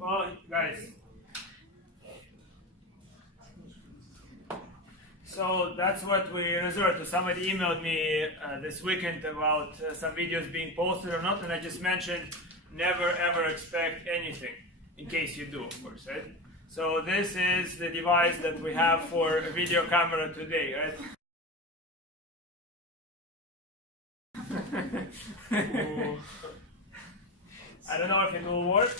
Well, guys, so that's what we resort to. Somebody emailed me this weekend about some videos being posted or not, and I just mentioned never ever expect anything, in case you do, of course, right? So this is the device that we have for a video camera today, right? I don't know if it will work.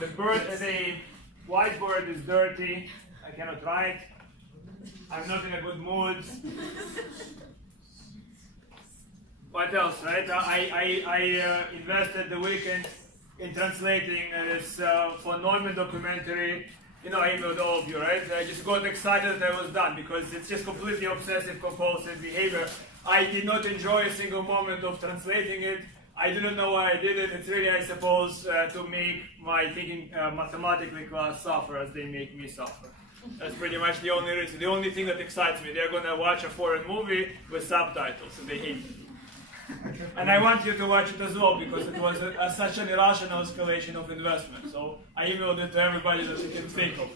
The whiteboard is dirty. I cannot write. I'm not in a good mood. What else, right? I invested the weekend in translating this von Neumann documentary. You know, I emailed all of you, right? I just got excited that I was done because it's just completely obsessive compulsive behavior. I did not enjoy a single moment of translating it. I didn't know why I did it. It's really, I suppose, to make my thinking mathematically class suffer as they make me suffer. That's pretty much the only reason. The only thing that excites me. They're going to watch a foreign movie with subtitles and they hate it. And I want you to watch it as well because it was such an irrational escalation of investment. So I emailed it to everybody that you can think of.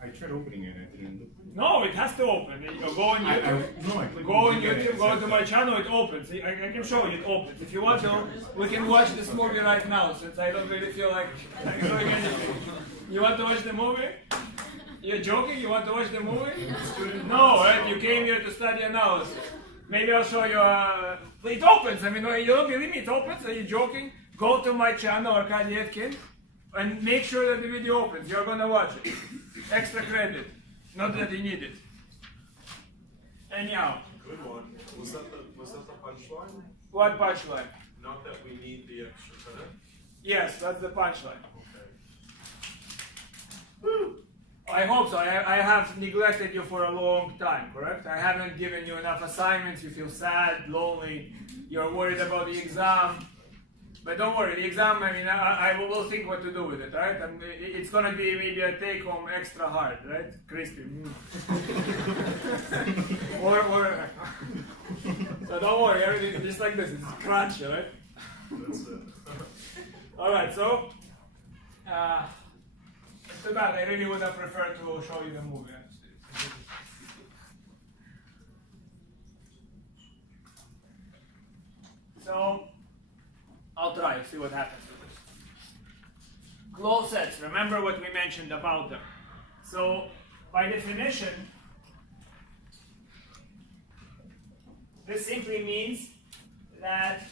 I tried opening it, it didn't. No, it has to open. You know, go on YouTube, go to my channel, it opens. I can show you, it opens. If you want to, we can watch this movie right now, since I don't really feel like I'm doing anything. You want to watch the movie? You're joking? You want to watch the movie? No, right? You came here to study analysis. Maybe I'll show you, it opens. I mean, you don't believe me, it opens? Are you joking? Go to my channel, Arkady Etkin, and make sure that the video opens. You're gonna watch it. Extra credit. Not that you need it. Anyhow. Good one. Was that the punchline? What punchline? Not that we need the extra credit? Yes, that's the punchline. Okay. Woo. I hope so. I have neglected you for a long time, correct? I haven't given you enough assignments. You feel sad, lonely. You're worried about the exam. But don't worry, the exam, I mean, I will think what to do with it, right? And it's going to be maybe a take-home extra hard, right? Crispy. or so don't worry, everything is just like this. It's crunchy, right? That's it. All right, so it's too bad. I really would have preferred to show you the movie. So I'll try, see what happens with this. Closed sets, remember what we mentioned about them. So, by definition, this simply means that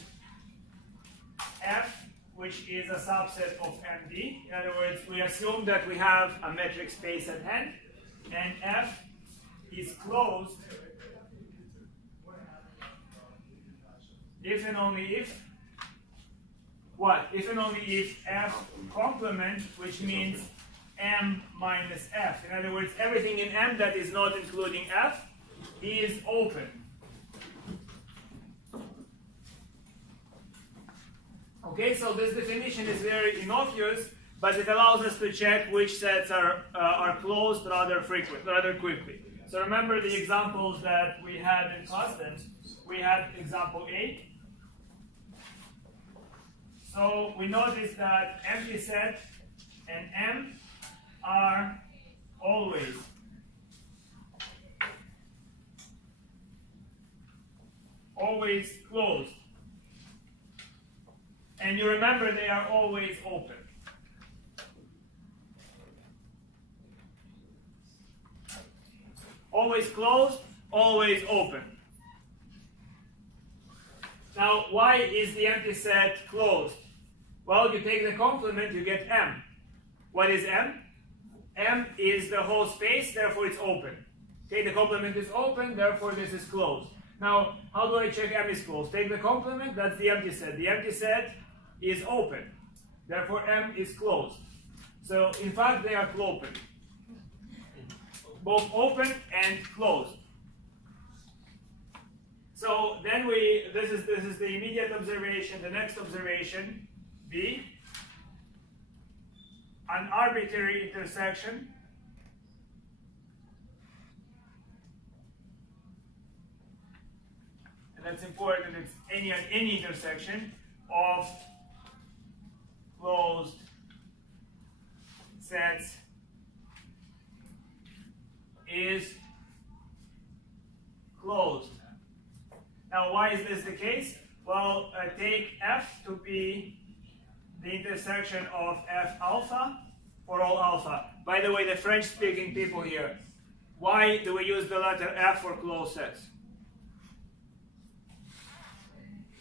F, which is a subset of MD, in other words, we assume that we have a metric space at hand, and F is closed if and only if what? If and only if F complement, which means M minus F. In other words, everything in M that is not including F is open. Okay, so this definition is very innocuous, but it allows us to check which sets are closed rather quickly. So remember the examples that we had in closedness. We had example A. So we notice that empty set and M are always closed. And you remember they are always open. Always closed, always open. Now, why is the empty set closed? Well, you take the complement, you get M. What is M? M is the whole space, therefore it's open. Okay, the complement is open, therefore this is closed. Now, how do I check M is closed? Take the complement, that's the empty set. The empty set is open, therefore M is closed. So, in fact, they are open. Both open and closed. So then this is the immediate observation. The next observation, B, an arbitrary intersection and that's important, it's any intersection of closed sets is closed. Now, why is this the case? Well, take F to be the intersection of F alpha for all alpha. By the way, the French-speaking people here, why do we use the letter F for closed sets?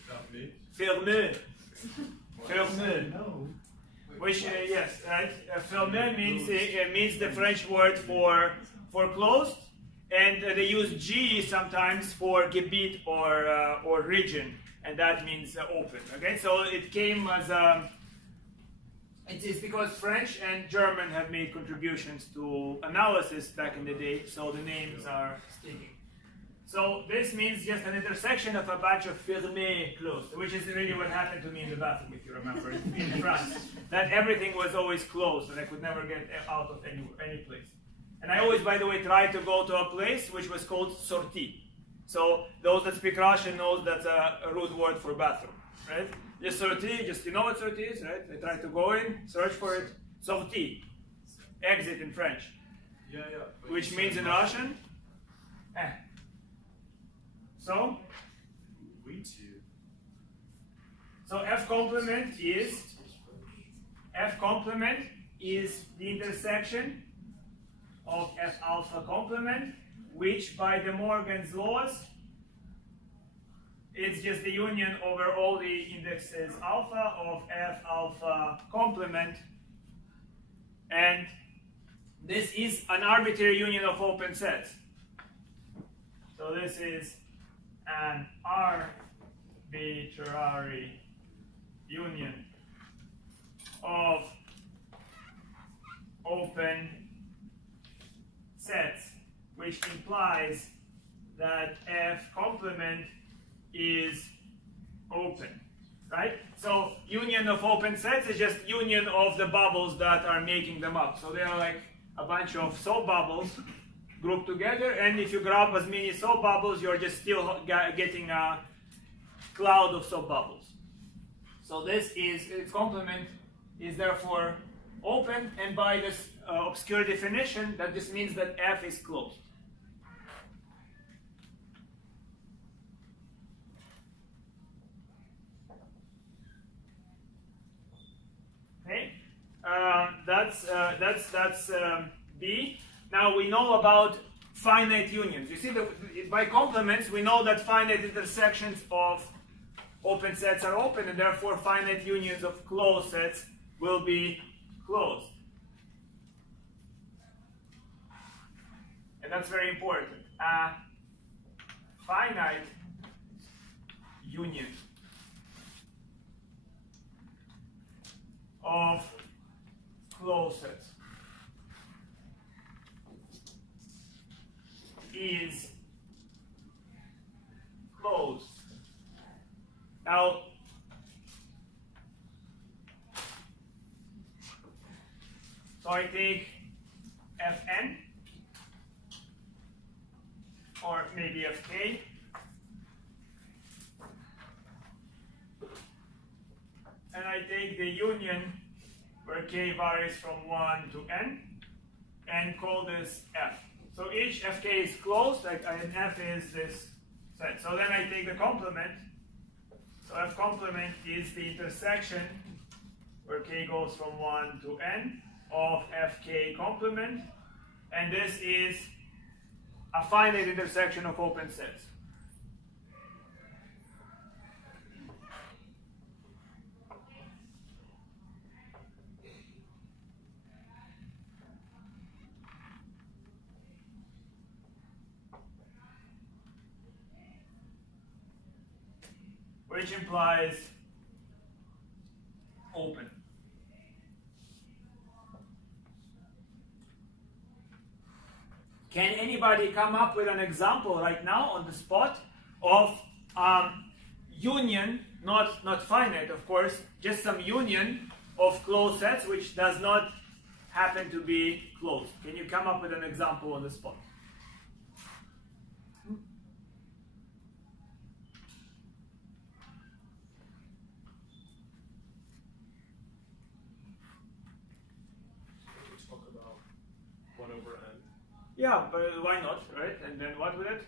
Not me. Fermé. Fermé. No. Which, yes, right? Fermé means the French word for closed, and they use G sometimes for Gebiet or region, and that means open. Okay, so it came as it's because French and German have made contributions to analysis back in the day, so the names are sticking. So this means just an intersection of a bunch of fermé closed, which is really what happened to me in the bathroom, if you remember, in France. That everything was always closed, and I could never get out of any place. And I always, by the way, tried to go to a place which was called sortie. So those that speak Russian knows that's a rude word for bathroom, right? Just sortie, just you know what sortie is, right? I try to go in, search for it. Sortie, exit in French. Yeah, yeah. But Which you means said in Russian, So we too. F complement is the intersection of F alpha complement, which by De Morgan's laws, it's just the union over all the indexes alpha of F alpha complement, and this is an arbitrary union of open sets. So this is an arbitrary union of open sets, which implies that F complement is open, right? So union of open sets is just union of the bubbles that are making them up. So they are like a bunch of soap bubbles grouped together, and if you grab as many soap bubbles, you're just still getting a cloud of soap bubbles. So this is, its complement is therefore open, and by this obscure definition, that just means that F is closed. Okay, that's B. Now we know about finite unions. You see, by complements, we know that finite intersections of open sets are open, and therefore finite unions of closed sets will be closed. And that's very important. A finite union of closed sets is closed. Now, so I take Fn, or maybe Fk, and I take the union where k varies from 1 to n, and call this F. So each Fk is closed, and F is this set. So then I take the complement. So F complement is the intersection where k goes from 1 to n of Fk complement, and this is a finite intersection of open sets. Which implies open. Can anybody come up with an example right now on the spot of union, not finite of course, just some union of closed sets which does not happen to be closed? Can you come up with an example on the spot? Yeah, but why not, right? And then what with it?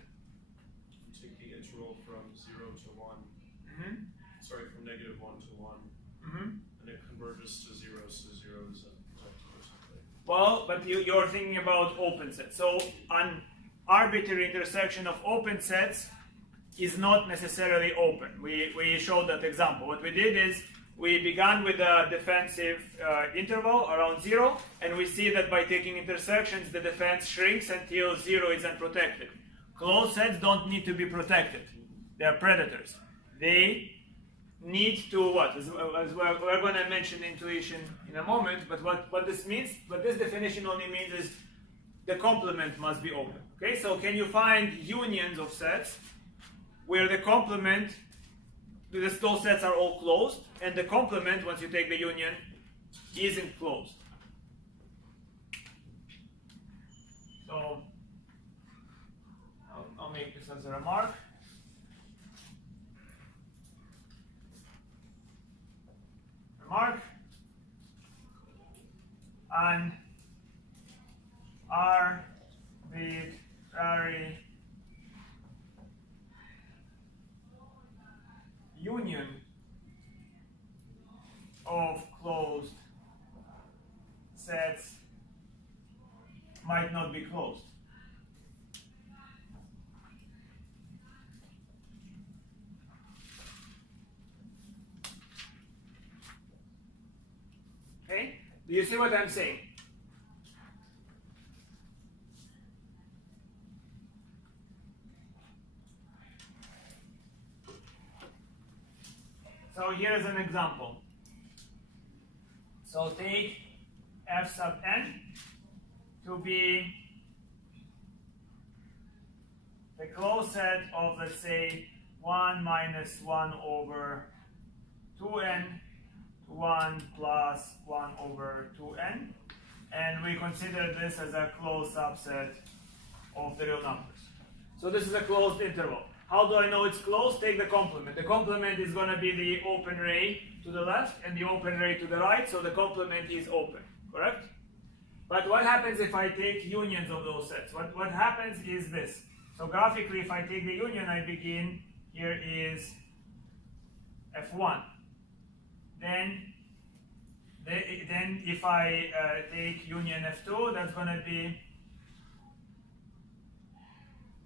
Take the integral from 0 to 1. Mm-hmm. Sorry, from negative 1 to 1. Mm-hmm. And it converges to 0, so 0 is protected or something. Well, but you're thinking about open sets. So an arbitrary intersection of open sets is not necessarily open. We showed that example. What we did is we began with a defensive interval around 0, and we see that by taking intersections, the defense shrinks until 0 is unprotected. Closed sets don't need to be protected. They are predators. They need to what? As we're going to mention intuition in a moment, but what this means, what this definition only means is the complement must be open. Okay, so can you find unions of sets where the complement, those sets are all closed, and the complement, once you take the union, isn't closed? So I'll make this as a remark. An arbitrary union of closed sets might not be closed. Okay? Do you see what I'm saying? So here's an example. So take f sub n to be the closed set of, let's say, 1 minus 1 over 2n to 1 plus 1 over 2n. And we consider this as a closed subset of the real numbers. So this is a closed interval. How do I know it's closed? Take the complement. The complement is going to be the open ray to the left and the open ray to the right, so the complement is open, correct? But what happens if I take unions of those sets? What happens is this. So graphically, if I take the union, I begin, here is f1. Then if I take union f2, that's going to be,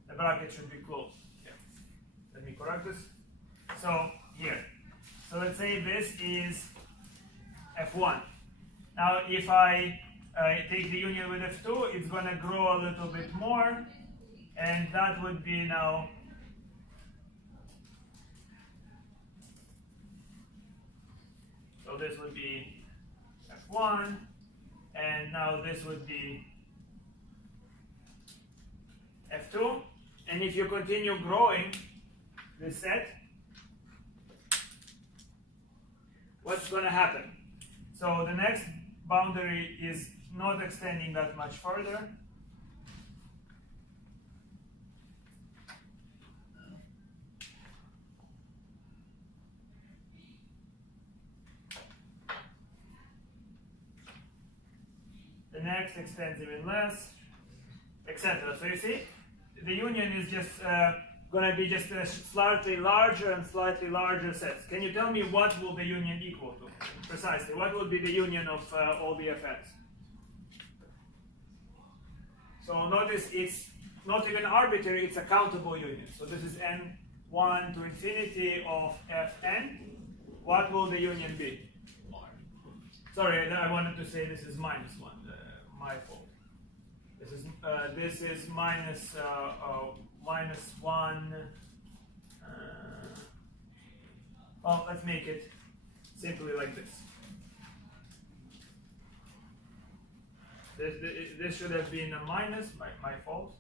the bracket should be closed. Let me correct this. So here. So let's say this is f1. Now if I take the union with f2, it's going to grow a little bit more, and that would be now so this would be f1, and now this would be f2. And if you continue growing this set, what's going to happen? So the next boundary is not extending that much further. The next extends even less, etc. So you see, the union is just going to be just slightly larger and slightly larger sets. Can you tell me what will the union equal to? Precisely, what will be the union of all the fn's? So notice it's not even arbitrary, it's a countable union. So this is n1 to infinity of fn. What will the union be? Sorry, I wanted to say this is minus 1, my fault. This is minus 1. Well, let's make it simply like this. This should have been a minus, my fault,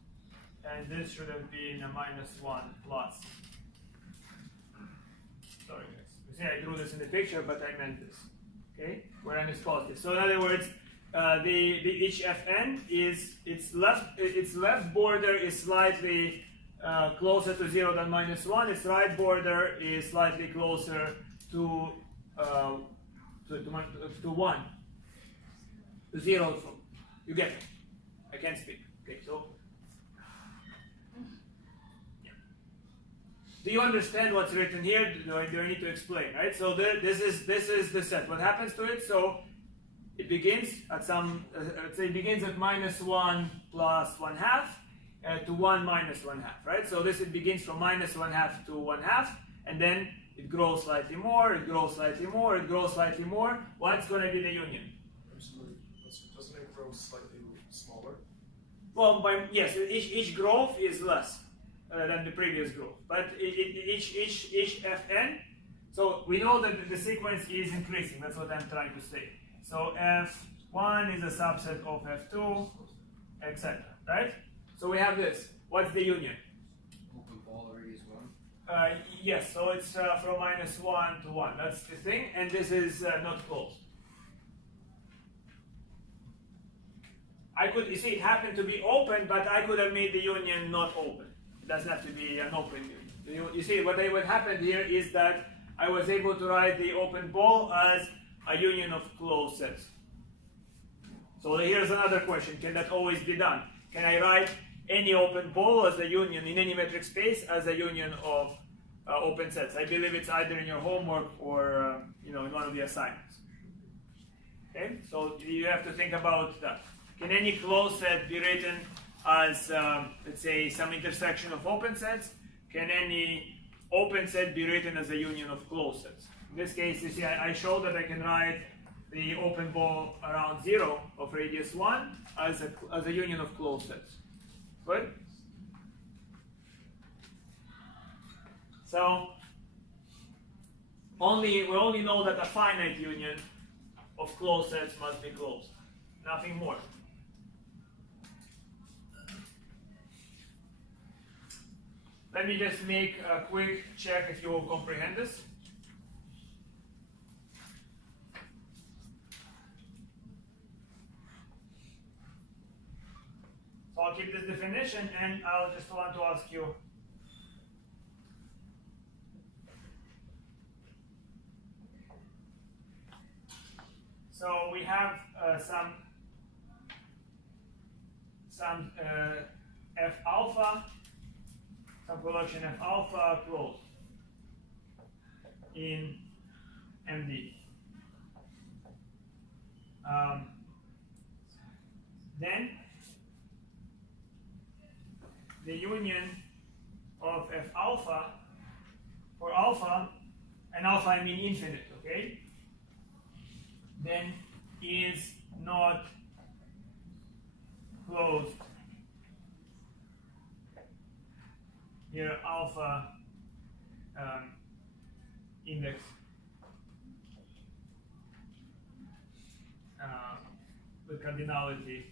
and this should have been a minus 1 plus. Sorry guys. You see, I drew this in the picture, but I meant this. Okay, where n is positive. So in other words, each fn is its left border is slightly closer to 0 than minus 1. Its right border is slightly closer to 1, to 0. You get it? I can't speak. Okay, so do you understand what's written here? Do I need to explain, right? So this is the set. What happens to it? So it begins at some, let's say it begins at -1 plus 1/2 to 1 minus 1/2, right? So it begins from -1/2 to 1/2, and then it grows slightly more, it grows slightly more, it grows slightly more. What's going to be the union? Absolutely. Doesn't it grow slightly smaller? Well, yes, each growth is less than the previous growth, but each Fn. So we know that the sequence is increasing. That's what I'm trying to say. So F1 is a subset of F2, etc. Right? So we have this. What's the union? Open ball radius 1. Yes. So it's from -1 to 1. That's the thing, and this is not closed. I could, you see, it happened to be open, but I could have made the union not open. It doesn't have to be an open union. You see, what happened here is that I was able to write the open ball as a union of closed sets. So here's another question: can that always be done? Can I write any open ball as a union in any metric space as a union of open sets? I believe it's either in your homework or in one of the assignments. Okay, so you have to think about that. Can any closed set be written as, let's say, some intersection of open sets? Can any open set be written as a union of closed sets? In this case, you see, I show that I can write the open ball around 0 of radius 1 as a union of closed sets. Good? So, we only know that a finite union of closed sets must be closed. Nothing more. Let me just make a quick check if you will comprehend this. So I'll keep this definition and I'll just want to ask you. So we have some F alpha, some collection F alpha closed in MD. Then the union of F alpha, for alpha, and alpha I mean infinite, okay? Then is not closed. Here alpha index with cardinality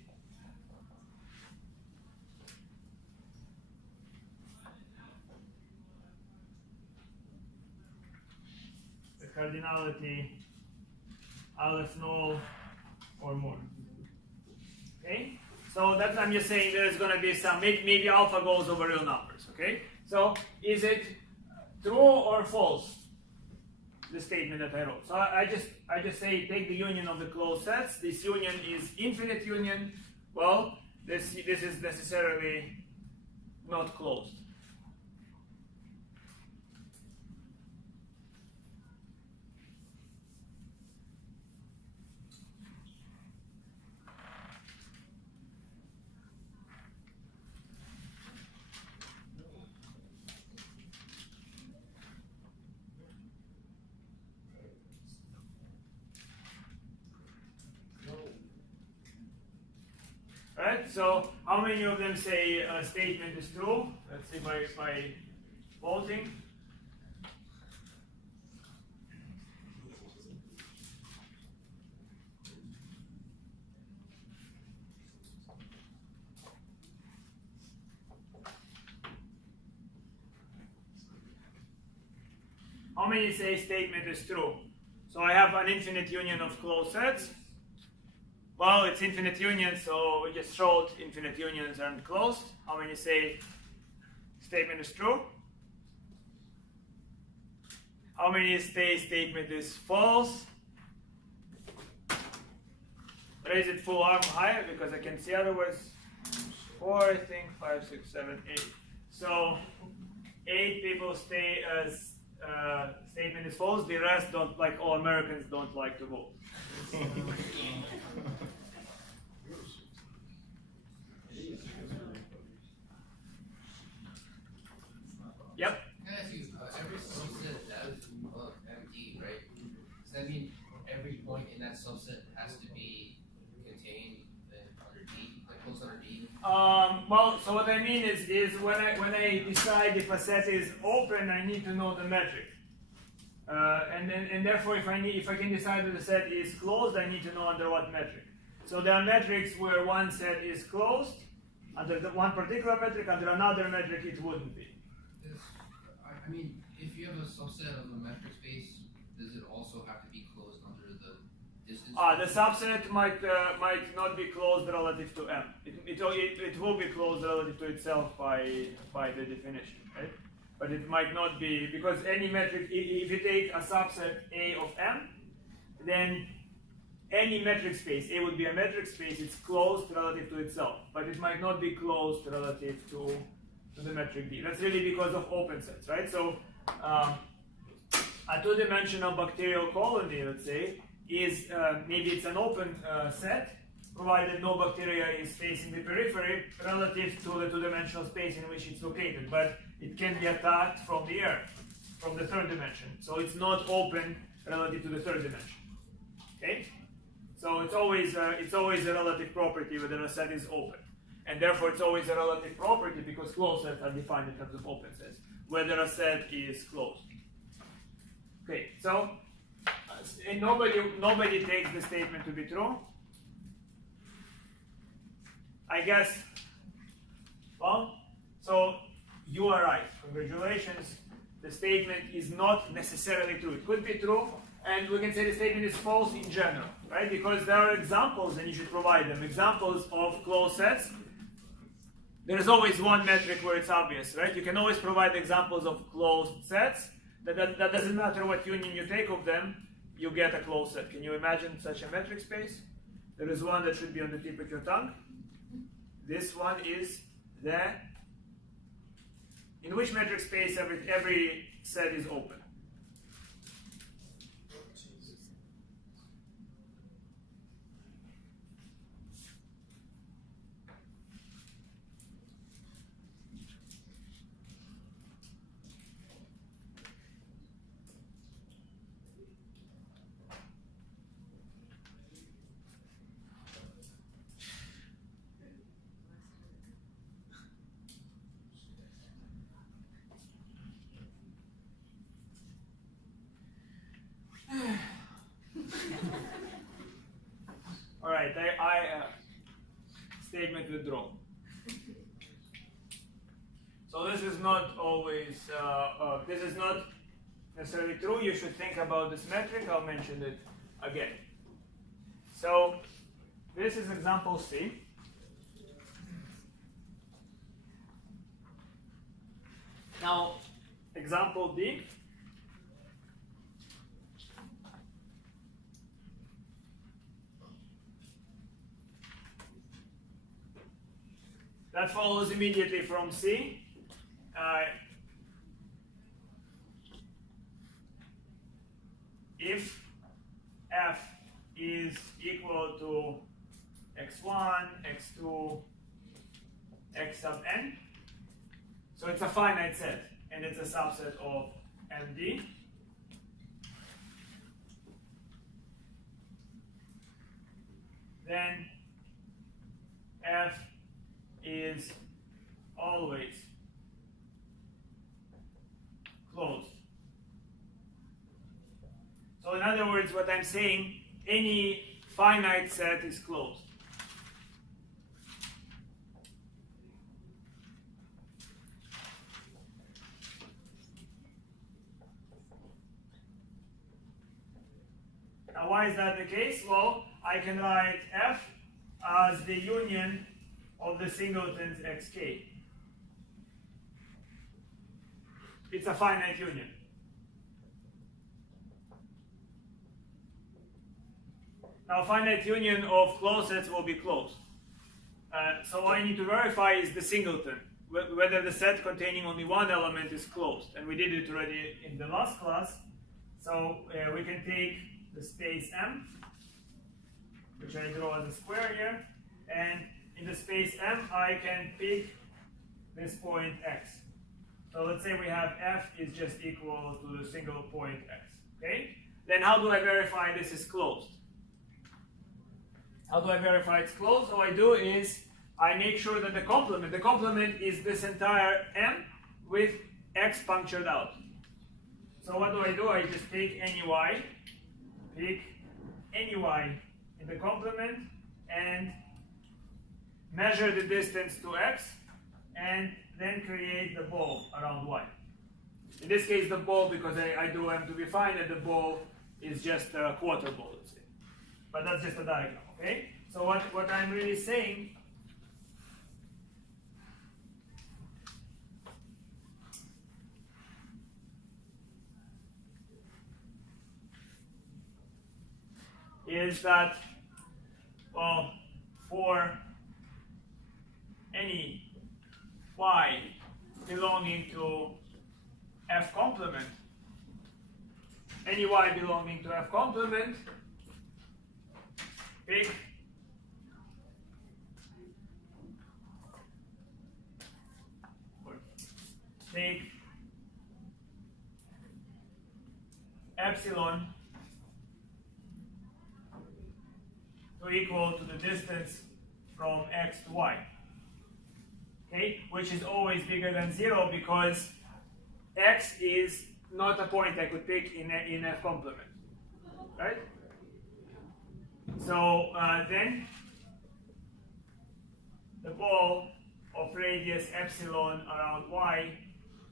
Aleph null or more. Okay? So that's, I'm just saying there's going to be some, maybe alpha goes over real numbers. Okay? So is it true or false? The statement that I wrote. So I just say take the union of the closed sets. This union is infinite union. Well, this is necessarily not closed. Right? So how many of them say a statement is true? Let's see by voting. How many say statement is true? So I have an infinite union of closed sets. Well, it's infinite union, so we just showed infinite unions aren't closed. How many say statement is true? How many say statement is false? Raise it full arm higher because I can see otherwise. 4, I think, 5, 6, 7, 8. So 8 people stay as statement is false. The rest don't, like all Americans, don't like to vote. Yep. Can I ask you, every subset has MD, right? Does that mean every point in that subset has to be contained under D, like close under D? Well, so what I mean is when I decide if a set is open, I need to know the metric, and therefore if I can decide that the set is closed, I need to know under what metric. So there are metrics where one set is closed under one particular metric, under another metric it wouldn't be. Yes. I mean, if you have a subset of a metric space, does it also have to be closed under the distance? The subset might not be closed relative to M. It will be closed relative to itself by the definition, right? But it might not be, because any metric, if you take a subset A of M, then any metric space, A would be a metric space, it's closed relative to itself, but it might not be closed relative to the metric B. That's really because of open sets, right? So a two-dimensional bacterial colony, let's say, is maybe it's an open set, provided no bacteria is facing the periphery relative to the two-dimensional space in which it's located, but it can be attacked from the air, from the third dimension. So it's not open relative to the third dimension. Okay? So it's always a relative property whether a set is open. And therefore it's always a relative property because closed sets are defined in terms of open sets, whether a set is closed. Okay, so and nobody takes the statement to be true. I guess, well, so you are right. Congratulations. The statement is not necessarily true. It could be true, and we can say the statement is false in general, right? Because there are examples, and you should provide them. Examples of closed sets. There is always one metric where it's obvious, right? You can always provide examples of closed sets. That doesn't matter what union you take of them, you get a closed set. Can you imagine such a metric space? There is one that should be on the tip of your tongue. This one is there. In which metric space every set is open? All right, I statement withdraw. So this is not always, this is not necessarily true. You should think about this metric. I'll mention it again. So this is example C. Now, example D. That follows immediately from C. If f is equal to x1, x2, x sub n, so it's a finite set, and it's a subset of MD. Then f is always closed. So in other words, what I'm saying, any finite set is closed. Now why is that the case? Well, I can write f as the union of the singletons xk. It's a finite union. Now, finite union of closed sets will be closed. So what I need to verify is the singleton, whether the set containing only one element is closed. And we did it already in the last class. So we can take the space M, which I draw as a square here, and in the space M I can pick this point X. So let's say we have F is just equal to the single point X. Okay? Then how do I verify this is closed? How do I verify it's closed? All I do is I make sure that the complement is this entire M with X punctured out. So what do? I just pick any Y in the complement and measure the distance to X and then create the ball around Y. In this case the ball, because I do M to be fine, and the ball is just a quarter ball, let's say. But that's just a diagram, okay? So what I'm really saying is that, well, for any Y belonging to F complement, any Y belonging to F complement, pick take epsilon to equal to the distance from X to Y, okay, which is always bigger than 0 because X is not a point I could pick in F complement, right? So then the ball of radius epsilon around Y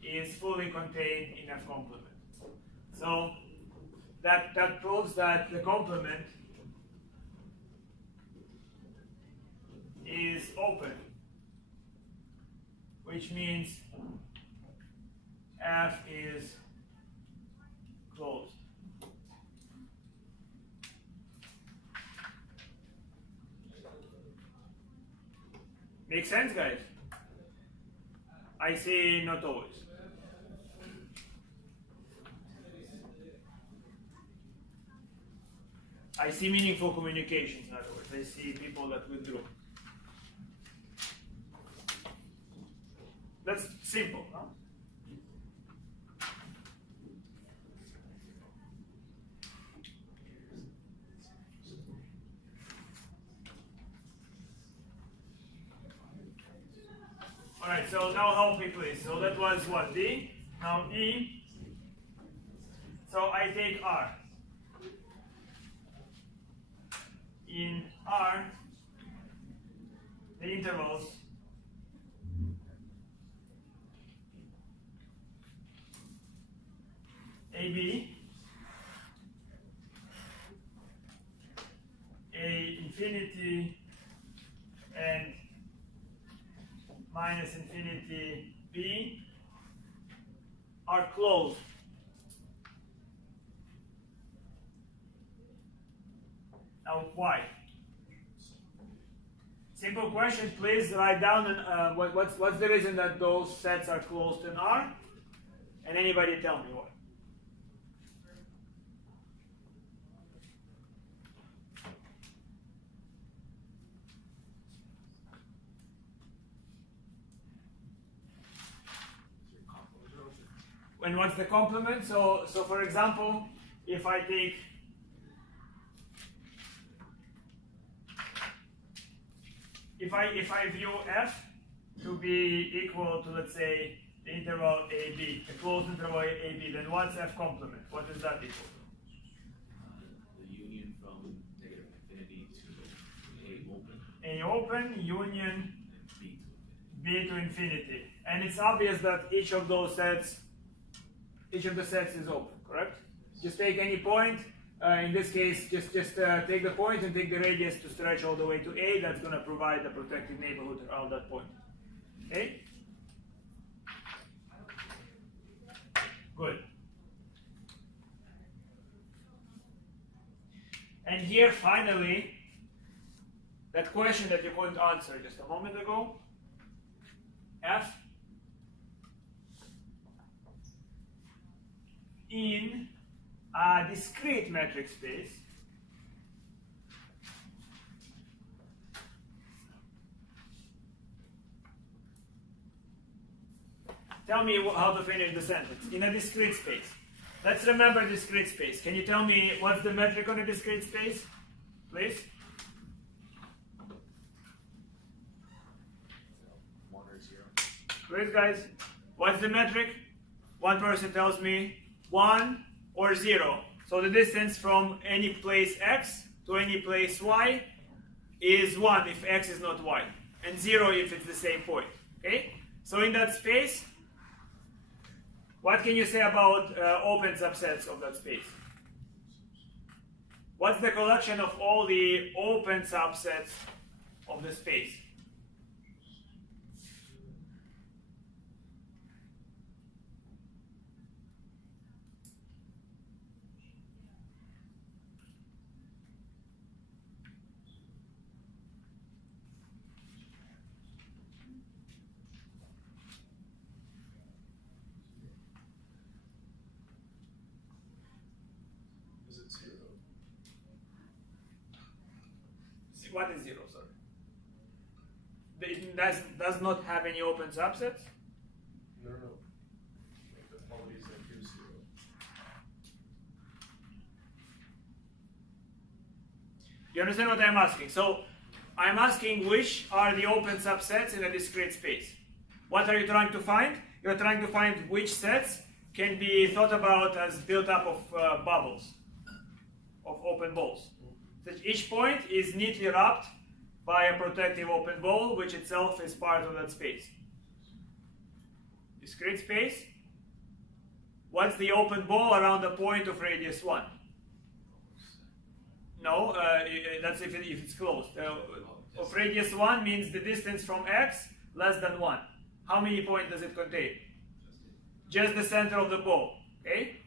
is fully contained in F complement. So that proves that the complement is open, which means F is closed. Make sense, guys? I say not always. I see meaningful communications, in other words. I see people that withdrew. That's simple, huh? Alright, so now help me please. So that was what? D? Now E. So I take R. In R, the intervals AB, A infinity and minus infinity B are closed. Now why? Simple question, please write down what's the reason that those sets are closed in R? And anybody tell me why. And what's the complement? So for example, if I take if I view F to be equal to, let's say, the interval AB, the closed interval AB, then what's F complement? What is that equal to? The union from negative infinity to A open, union B to infinity. And it's obvious that each of the sets is open, correct? Just take any point. In this case, just take the point and take the radius to stretch all the way to A. That's going to provide a protected neighborhood around that point. Okay? Good. And here, finally, that question that you couldn't answer just a moment ago. F in a discrete metric space, tell me how to finish the sentence. In a discrete space. Let's remember discrete space. Can you tell me what's the metric on a discrete space, please? 1 or 0. Please, guys. What's the metric? One person tells me 1 or 0. So the distance from any place x to any place y is 1 if x is not y, and 0 if it's the same point. Okay? So in that space, what can you say about open subsets of that space? What's the collection of all the open subsets of the space? Is it 0? What is 0, sorry? It does not have any open subsets? No. Like the quality is like here's 0. You understand what I'm asking? So I'm asking which are the open subsets in a discrete space. What are you trying to find? You're trying to find which sets can be thought about as built up of bubbles, of open balls. So each point is neatly wrapped by a protective open ball, which itself is part of that space. Discrete space. What's the open ball around the point of radius 1? No, that's if it's closed. Of radius 1 means the distance from x less than 1. How many points does it contain? Just the center of the ball. Okay?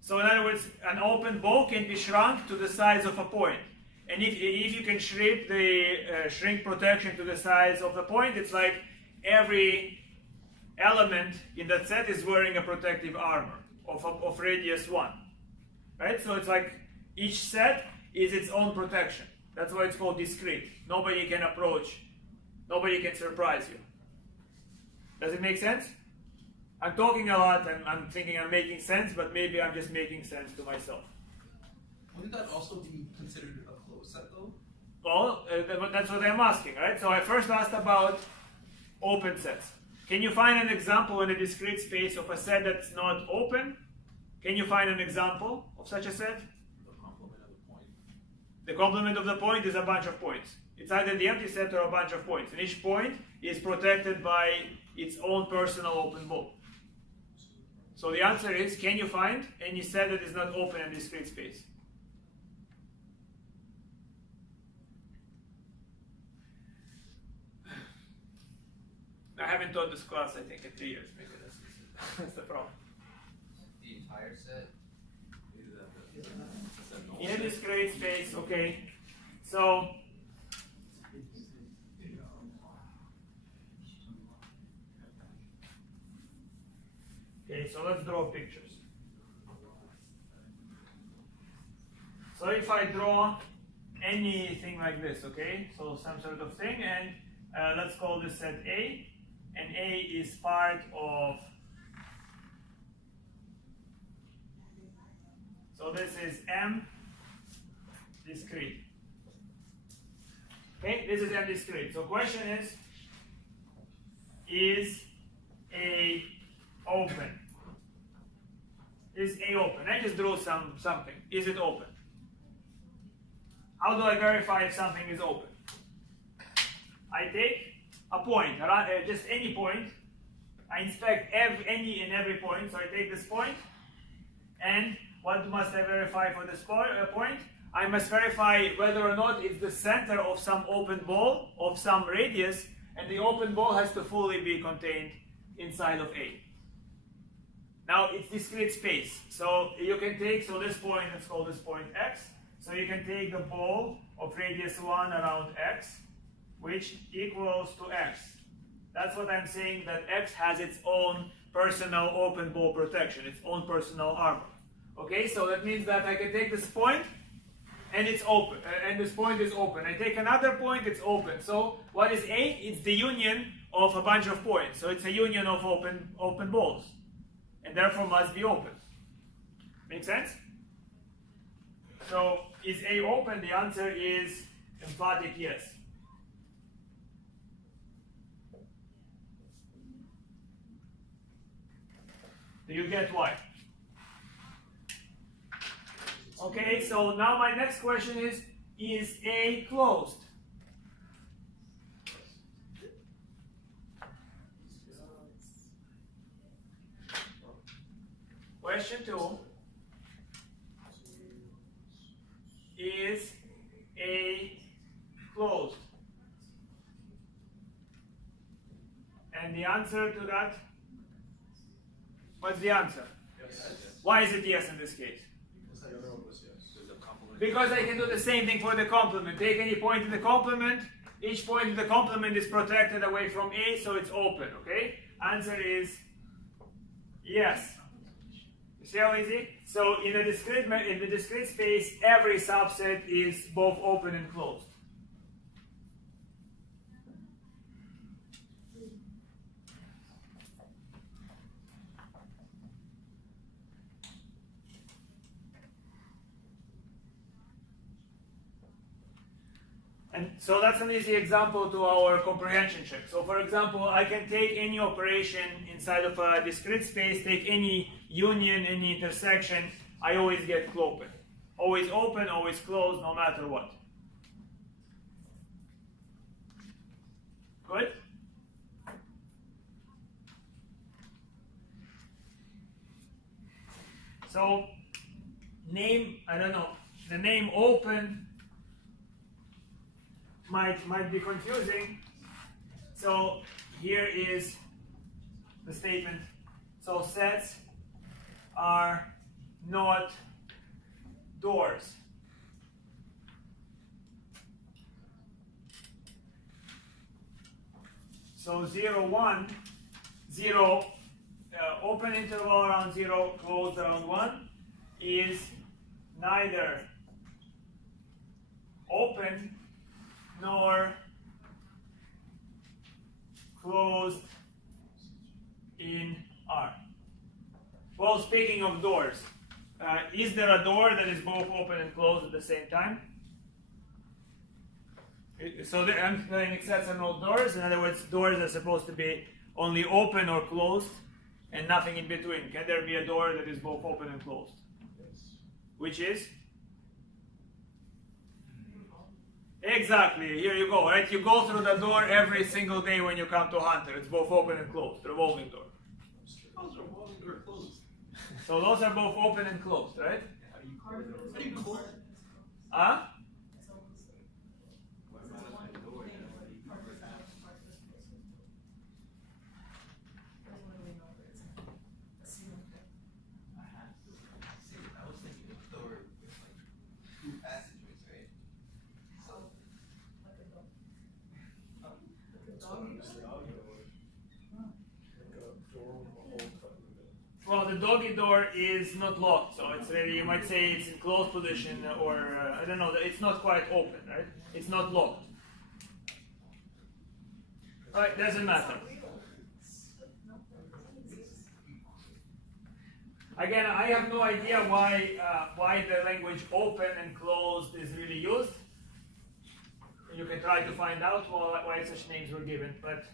So in other words, an open ball can be shrunk to the size of a point. And if you can shrink the shrink protection to the size of the point, it's like every element in that set is wearing a protective armor of radius 1. Right? So it's like each set is its own protection. That's why it's called discrete. Nobody can approach, nobody can surprise you. Does it make sense? I'm talking a lot and I'm thinking I'm making sense, but maybe I'm just making sense to myself. Wouldn't that also be considered a closed set though? Well, that's what I'm asking, right? So I first asked about open sets. Can you find an example in a discrete space of a set that's not open? Can you find an example of such a set? The complement of the point. The complement of the point is a bunch of points. It's either the empty set or a bunch of points. And each point is protected by its own personal open ball. So the answer is, can you find any set that is not open in discrete space? I haven't taught this class, I think, in 3 years. Maybe that's the problem. The entire set. In a discrete space, okay. So let's draw pictures. So if I draw anything like this, okay, so some sort of thing, and let's call this set A, and A is part of, so this is M discrete. Okay, this is M discrete. So question is A open? Is A open? I just drew something. Is it open? How do I verify if something is open? I take a point, just any point. I inspect any and every point. So I take this point, and what must I verify for this point? I must verify whether or not it's the center of some open ball of some radius, and the open ball has to fully be contained inside of A. Now it's discrete space, so you can take, so this point, let's call this point x, so you can take the ball of radius 1 around x, which equals to x. That's what I'm saying, that x has its own personal open ball protection, its own personal armor. Okay, so that means that I can take this point and it's open, and this point is open. I take another point, it's open. So what is A? It's the union of a bunch of points. So it's a union of open balls, and therefore must be open. Make sense? So is A open? The answer is emphatic yes. Do you get why? Okay, so now my next question is A closed? Question 2. Is A closed? And the answer to that? What's the answer? Yes. Why is it yes in this case? The other one was yes. Because I can do the same thing for the complement. Take any point in the complement. Each point in the complement is protected away from A, so it's open. Okay? Answer is yes. You see how easy? So in the discrete space, every subset is both open and closed. And so that's an easy example to our comprehension check. So for example, I can take any operation inside of a discrete space, take any union, any intersection, I always get open. Always open, always closed, no matter what. Good? So, name, I don't know, the name open might be confusing. So here is the statement. So sets are not doors. So 0, 1, 0, open interval around 0, closed around 1 is neither open nor closed in R. Well, speaking of doors, is there a door that is both open and closed at the same time? So I'm saying sets are no doors. In other words, doors are supposed to be only open or closed and nothing in between. Can there be a door that is both open and closed? Yes. Which is? Exactly, here you go, right? You go through the door every single day when you come to Hunter. It's both open and closed, revolving door. Those are revolving door closed. So those are both open and closed, right? How do you close? Huh? I was thinking of door with like 2 passageways, right? Well, the doggy door is not locked, so it's really, you might say it's in closed position, or I don't know, it's not quite open, right? It's not locked. Alright, doesn't matter. Again, I have no idea why the language open and closed is really used. You can try to find out why such names were given, but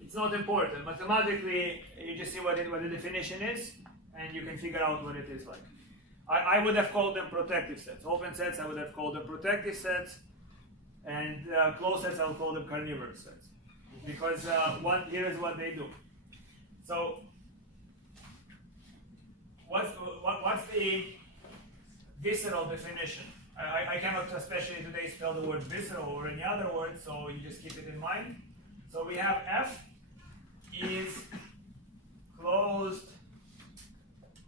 it's not important. Mathematically, you just see what the definition is, and you can figure out what it is like. I would have called them protective sets. Open sets, I would have called them protective sets, and closed sets, I would call them carnivorous sets. Because here is what they do. So, what's the visceral definition? I cannot, especially today, spell the word visceral or any other word, so you just keep it in mind. So we have F is closed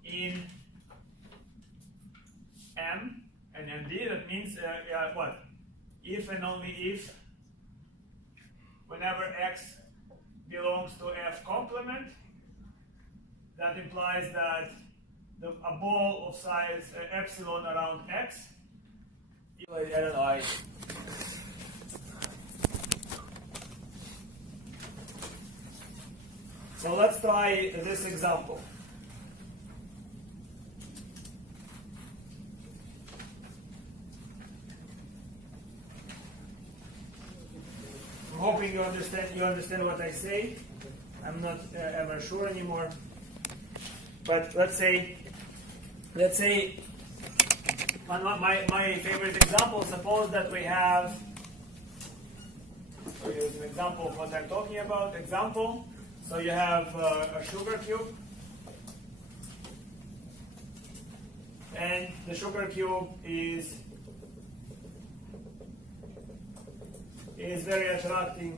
in M and MD. That means what? If and only if x belongs to F complement. That implies that a ball of size epsilon around x. I don't know. So let's try this example. I'm hoping you understand what I say. I'm not ever sure anymore. But let's say my favorite example, suppose that we have, so here's an example of what I'm talking about. Example, so you have a sugar cube, and the sugar cube is very attractive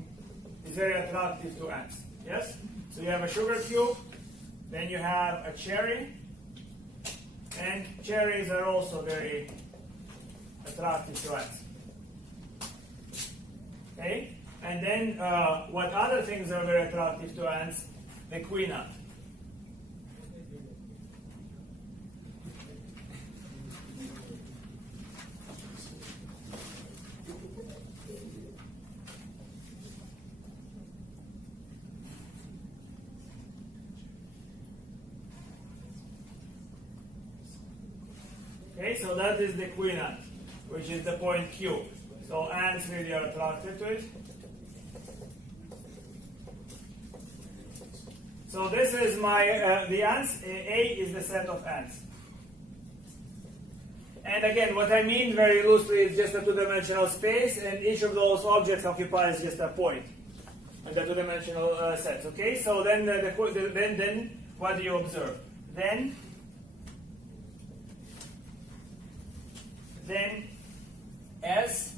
to ants. Yes? So you have a sugar cube, then you have a cherry, and cherries are also very attractive to ants. Okay? And then what other things are very attractive to ants? The queen ant. Okay, so that is the queen ant, which is the point Q. So ants really are attracted to it. So this is my, the ants, A is the set of ants. And again, what I mean very loosely is just a two-dimensional space, and each of those objects occupies just a point in the two-dimensional sets. Okay, so then, then what do you observe? Then S,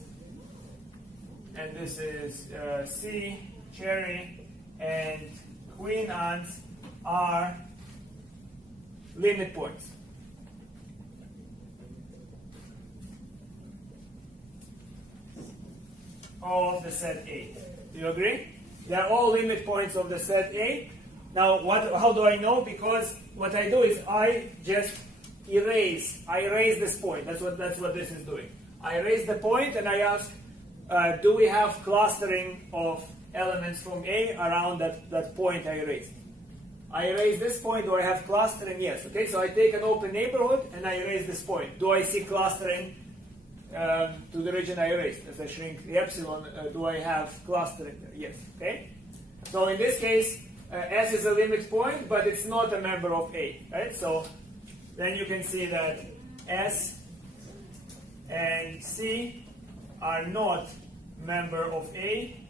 and this is C, cherry, and queen ants are limit points. Of the set A. Do you agree? They are all limit points of the set A. Now, how do I know? Because what I do is I just erase this point. That's what this is doing. I erase the point and I ask, do we have clustering of elements from A around that point I erased? I erase this point, do I have clustering? Yes. Okay, so I take an open neighborhood and I erase this point. Do I see clustering to the region I erased? As I shrink the epsilon, do I have clustering there? Yes. Okay. So in this case, S is a limit point, but it's not a member of A. Right. So then you can see that S and C are not member of A,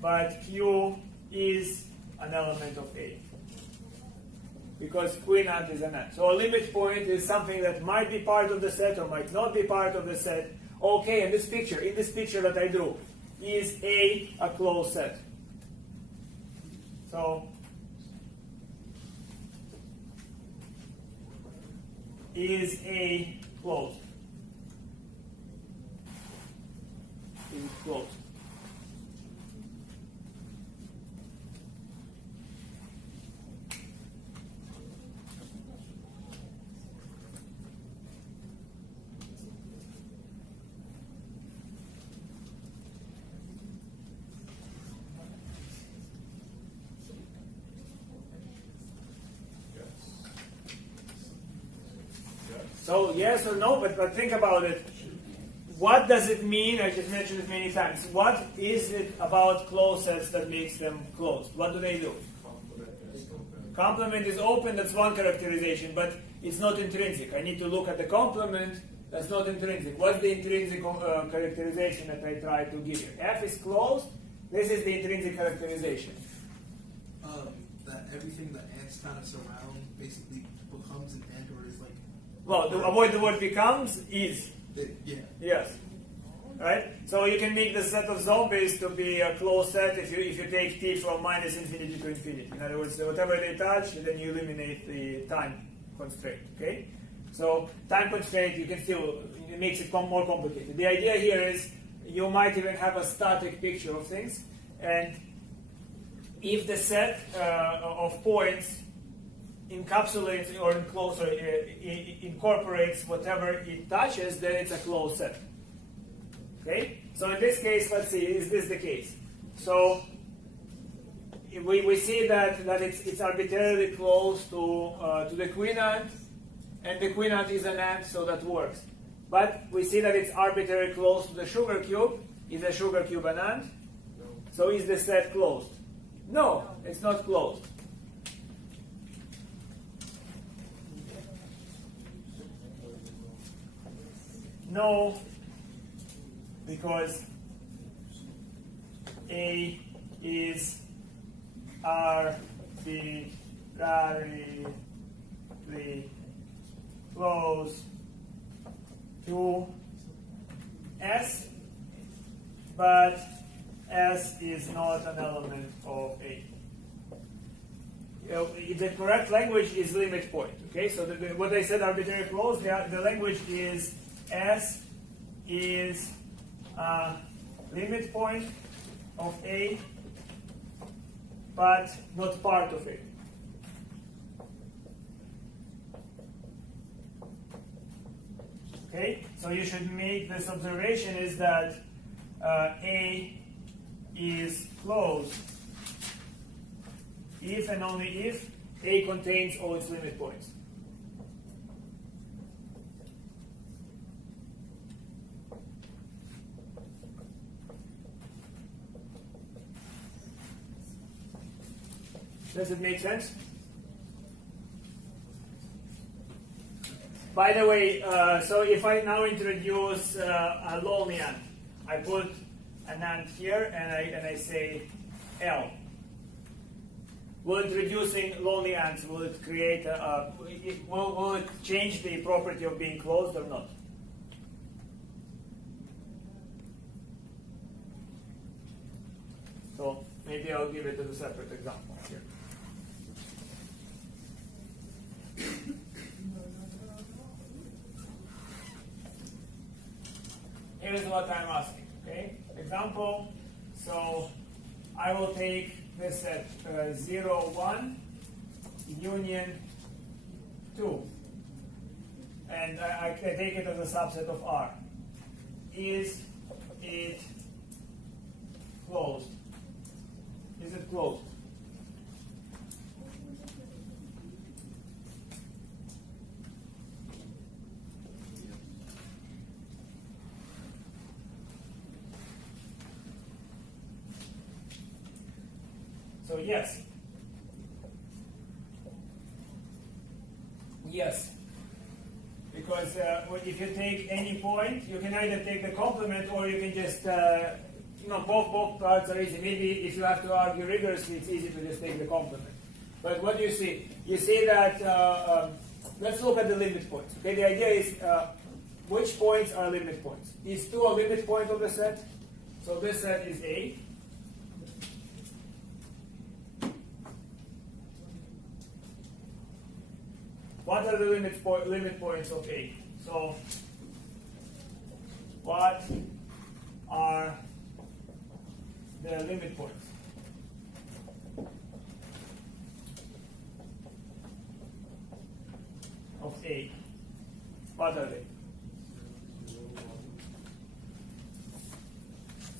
but Q is an element of A. Because queen ant is an ant. So a limit point is something that might be part of the set or might not be part of the set. Okay, in this picture that I drew, is A a closed set? So is A closed? Is it closed? So yes or no, but think about it. What does it mean? I just mentioned it many times. What is it about closed sets that makes them closed? What do they do? Complement is open, that's one characterization, but it's not intrinsic. I need to look at the complement, that's not intrinsic. What's the intrinsic characterization that I try to give you? F is closed, this is the intrinsic characterization. That everything that ants kind of surround basically becomes an ant or is like... Well, to avoid the word becomes, is. Yeah. Yes. Right? So you can make the set of zombies to be a closed set if you take t from minus infinity to infinity. In other words, whatever they touch, then you eliminate the time constraint. Okay? So time constraint, you can still, it makes it more complicated. The idea here is you might even have a static picture of things, and if the set of points encapsulates or incorporates whatever it touches, then it's a closed set. Okay? So in this case, let's see, is this the case? So we see that it's arbitrarily close to the quinant, and the quinant is an ant, so that works. But we see that it's arbitrarily close to the sugar cube. Is the sugar cube an ant? No. So is the set closed? No, it's not closed. No, because A is arbitrarily close to S, but S is not an element of A. The correct language is limit point. Okay, so what I said arbitrarily close, the language is S is a limit point of A, but not part of it. Okay, so you should make this observation is that A is closed if and only if A contains all its limit points. Does it make sense? By the way, so if I now introduce a lonely ant, I put an ant here and I say L. Will introducing lonely ants, will it create will it change the property of being closed or not? So maybe I'll give it as a separate example here. Here's what I'm asking, okay? Example, so I will take this at 0, 1, union 2. And I take it as a subset of R. Is it closed? Is it closed? So yes. Yes. Because if you take any point, you can either take the complement or you can just, both parts are easy. Maybe if you have to argue rigorously, it's easy to just take the complement. But what do you see? You see that, let's look at the limit points. Okay, the idea is which points are limit points? Is 2 a limit point of the set? So this set is A. What are the limit points of A? So, what are the limit points? Of A? What are they?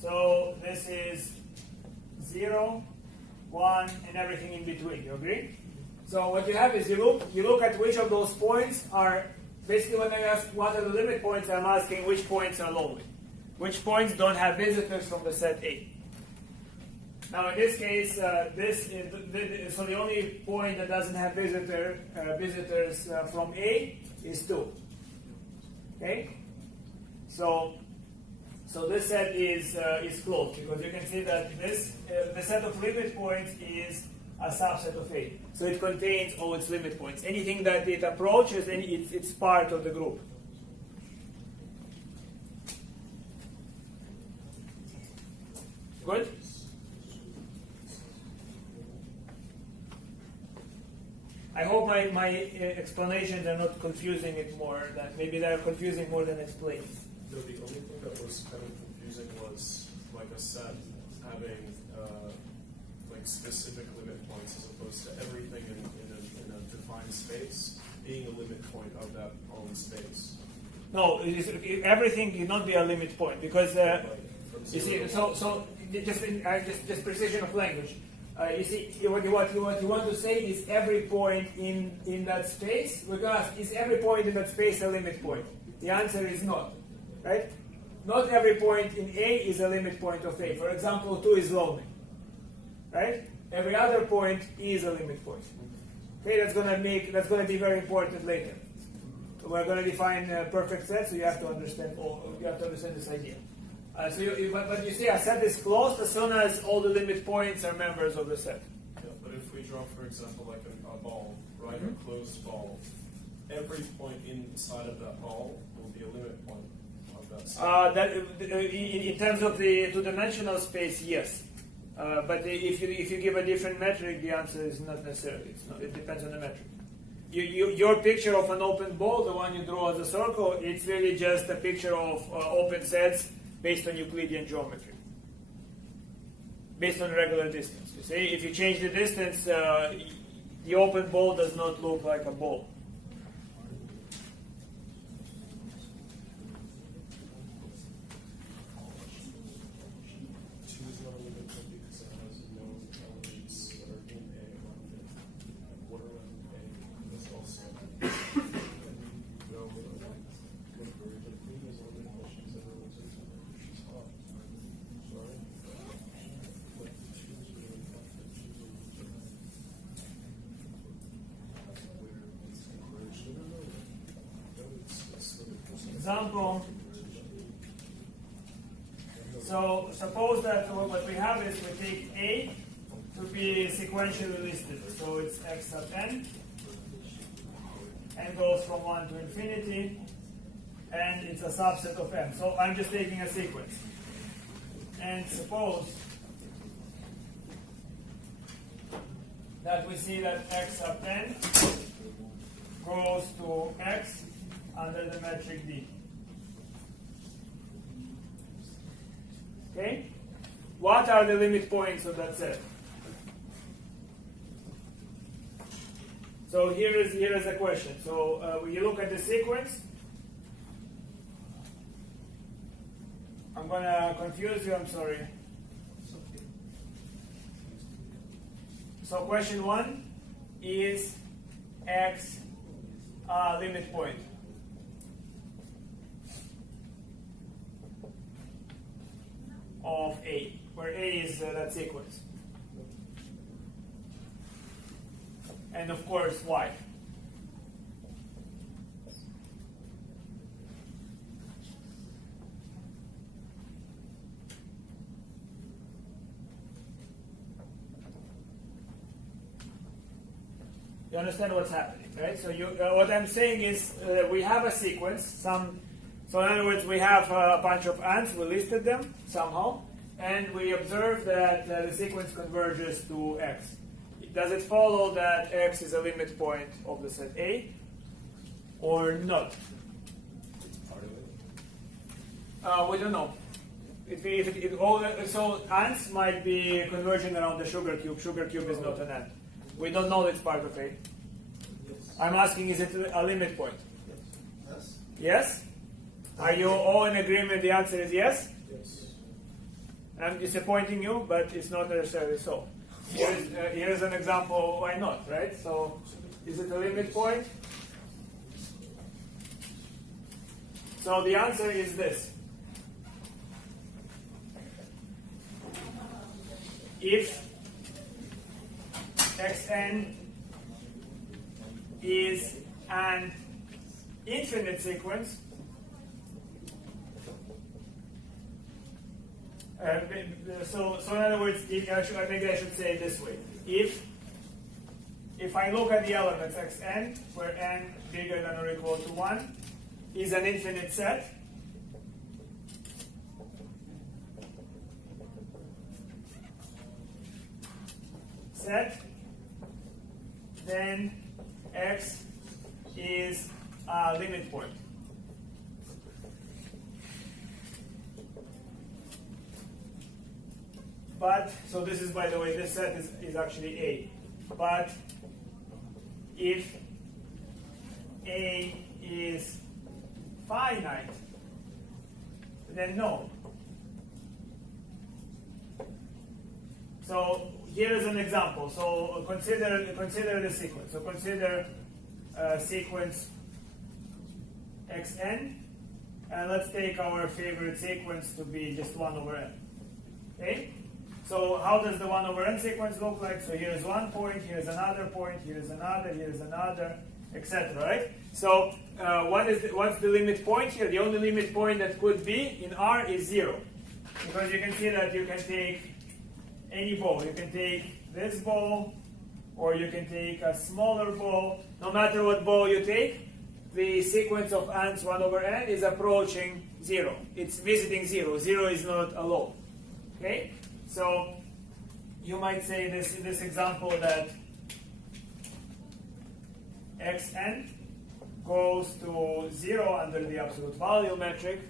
So, this is 0, 1, and everything in between. You agree? So what you have is you look at which of those points are, basically when I ask what are the limit points, I'm asking which points are lonely. Which points don't have visitors from the set A. Now in this case, so the only point that doesn't have visitors from A is 2. Okay? So this set is closed because you can see that the set of limit points is a subset of A. So it contains all its limit points. Anything that it approaches, then it's part of the group. Good? I hope my explanations are not confusing it more. That maybe they're confusing more than explaining. No, the only thing that was kind of confusing was like a set having like specific limit points as opposed to everything in a defined space being a limit point of that own space. No, everything cannot be a limit point because you see. So just precision of language. You see, what you want to say is every point in that space. We're going to ask, is every point in that space a limit point? The answer is not, right? Not every point in A is a limit point of A. For example, 2 is lonely, right? Every other point is a limit point. Okay, that's going to be very important later. We're going to define perfect sets, so you have to understand this idea. But you see, a set is closed as soon as all the limit points are members of the set. Yeah, but if we draw, for example, like a ball, right, a closed ball, every point inside of that ball will be a limit point of that set. In terms of the two-dimensional space, yes. But if you give a different metric, the answer is not necessarily. It depends on the metric. Your picture of an open ball, the one you draw as a circle, it's really just a picture of open sets based on Euclidean geometry, based on regular distance. You see, if you change the distance, the open ball does not look like a ball. Two is not a limit point because it has no elements that are in A around it. What around A is also no Example. So suppose that what we have is we take A to be sequentially listed. So it's x sub n and goes from 1 to infinity, and it's a subset of m. So I'm just taking a sequence. And suppose that we see that x sub n goes to x under the metric D. Okay? What are the limit points of that set? So here is a question. So when you look at the sequence, I'm going to confuse you, I'm sorry. So question 1 is x limit point. Of A, where A is that sequence. And of course, Y. You understand what's happening, right? So what I'm saying is we have a sequence, so in other words, we have a bunch of ants, we listed them somehow, and we observe that the sequence converges to x. Does it follow that x is a limit point of the set A, or not? We don't know. So ants might be converging around the sugar cube. Sugar cube is not an ant. We don't know it's part of A. I'm asking, is it a limit point? Yes. Yes? Are you all in agreement the answer is yes? Yes. I'm disappointing you, but it's not necessarily so. Here's an example why not, right? So is it a limit point? So the answer is this. If xn is an infinite sequence, so in other words, maybe I should say it this way. If I look at the elements xn, where n bigger than or equal to 1 is an infinite set, then x is a limit point. But so this is, by the way, this set is actually A. But if A is finite, then no. So here is an example. So consider the sequence. So consider sequence xn, and let's take our favorite sequence to be just 1 over n. Okay? So how does the 1 over n sequence look like? So here is one point, here is another point, here is another, etc. Right? So what's the limit point here? The only limit point that could be in R is 0, because you can see that you can take any ball. You can take this ball, or you can take a smaller ball. No matter what ball you take, the sequence of ants 1 over n is approaching 0. It's visiting 0. 0 is not alone. Okay? So you might say in this example that xn goes to 0 under the absolute value metric,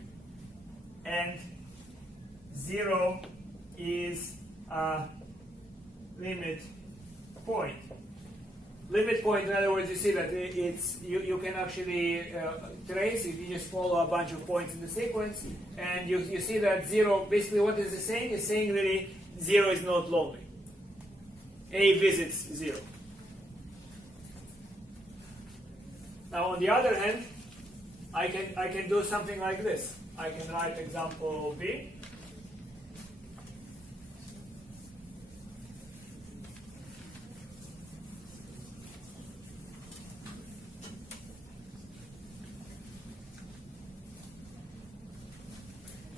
and 0 is a limit point. Limit point, in other words, you see that you can actually trace if you just follow a bunch of points in the sequence, and you see that 0, basically what is it saying? It's saying really 0 is not lonely. A visits 0. Now on the other hand, I can do something like this. I can write example B.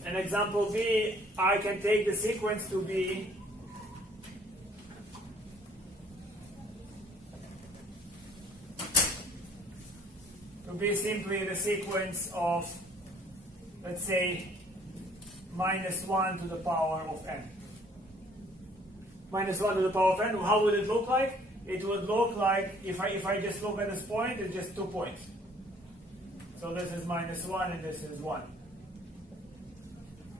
In example B, I can take the sequence to be simply the sequence of, let's say, -1 to the power of n. -1 to the power of n, how would it look like? It would look like, if I just look at this point, it's just 2 points. So this is -1 and this is 1.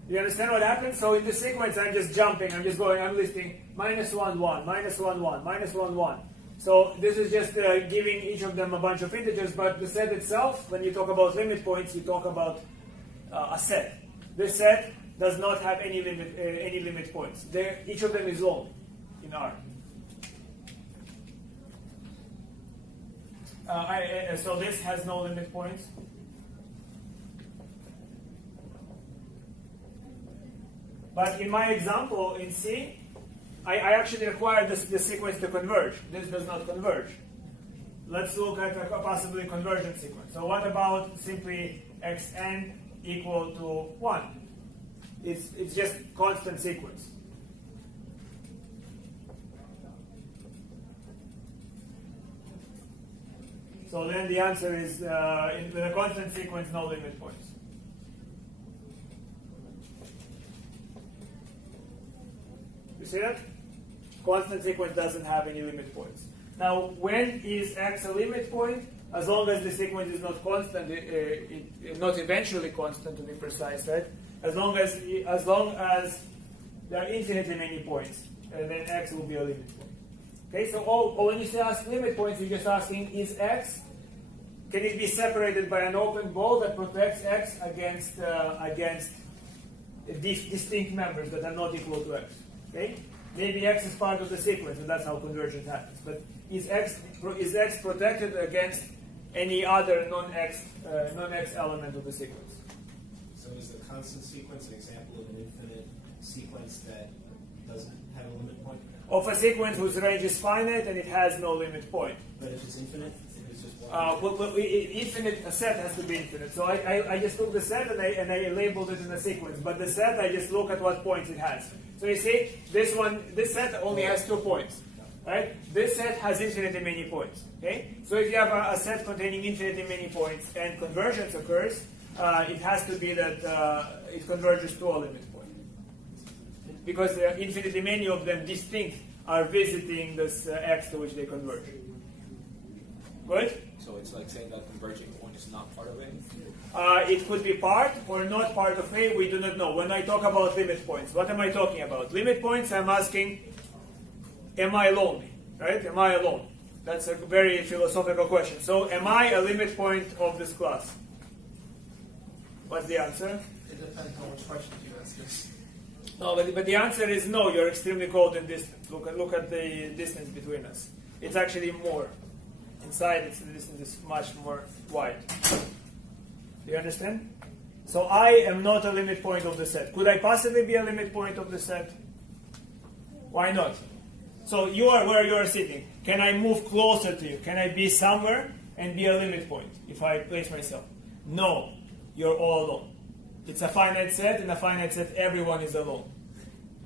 You understand what happens? So in the sequence, I'm just jumping. I'm just going. I'm listing -1, 1, -1, 1, -1, 1. So this is just giving each of them a bunch of integers. But the set itself, when you talk about limit points, you talk about a set. This set does not have any limit points. Each of them is long in R. So this has no limit points. But in my example in C, I actually require the sequence to converge. This does not converge. Let's look at a possibly convergent sequence. So what about simply xn equal to 1? It's just constant sequence. So then the answer is in the constant sequence, no limit points. You see that? Constant sequence doesn't have any limit points. Now, when is x a limit point? As long as the sequence is not constant, not eventually constant to be precise, right? As long as there are infinitely many points, then x will be a limit point. Okay, so when you ask limit points, you're just asking, is x, can it be separated by an open ball that protects x against distinct members that are not equal to x? Okay, maybe x is part of the sequence, and that's how convergence happens. But is x protected against any other non-x element of the sequence? So is the constant sequence an example of an infinite sequence that doesn't have a limit point? Of a sequence whose range is finite and it has no limit point. But if it's infinite, if it's just one. Infinite, a set has to be infinite. So I just took the set and I labeled it in a sequence. But the set, I just look at what points it has. So you see, this set only has 2 points, right? This set has infinitely many points. Okay. So if you have a set containing infinitely many points and convergence occurs, it has to be that it converges to a limit point, because there are infinitely many of them distinct are visiting this x to which they converge. Good? So it's like saying that converging point is not part of it? It could be part or not part of A, we do not know. When I talk about limit points, what am I talking about? Limit points, I'm asking, am I lonely? Right? Am I alone? That's a very philosophical question. So, am I a limit point of this class? What's the answer? It depends on which questions you ask us. No, but the answer is no, you're extremely cold and distant. Look at the distance between us. It's actually more. Inside, the distance is much more wide. Do you understand? So I am not a limit point of the set. Could I possibly be a limit point of the set? Why not? So you are where you are sitting. Can I move closer to you? Can I be somewhere and be a limit point if I place myself? No, you're all alone. It's a finite set. In a finite set, everyone is alone.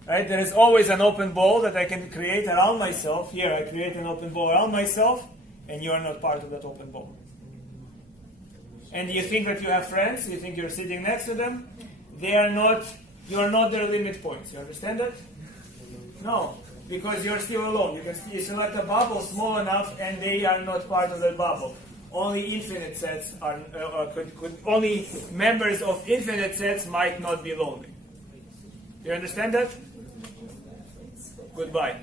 Right? There is always an open ball that I can create around myself. Here, I create an open ball around myself, and you are not part of that open ball. And you think that you have friends, you think you're sitting next to them, they are not, you are not their limit points. You understand that? No, because you're still alone. You select a bubble small enough, and they are not part of that bubble. Only infinite sets are, only members of infinite sets might not be lonely. Do you understand that? Goodbye.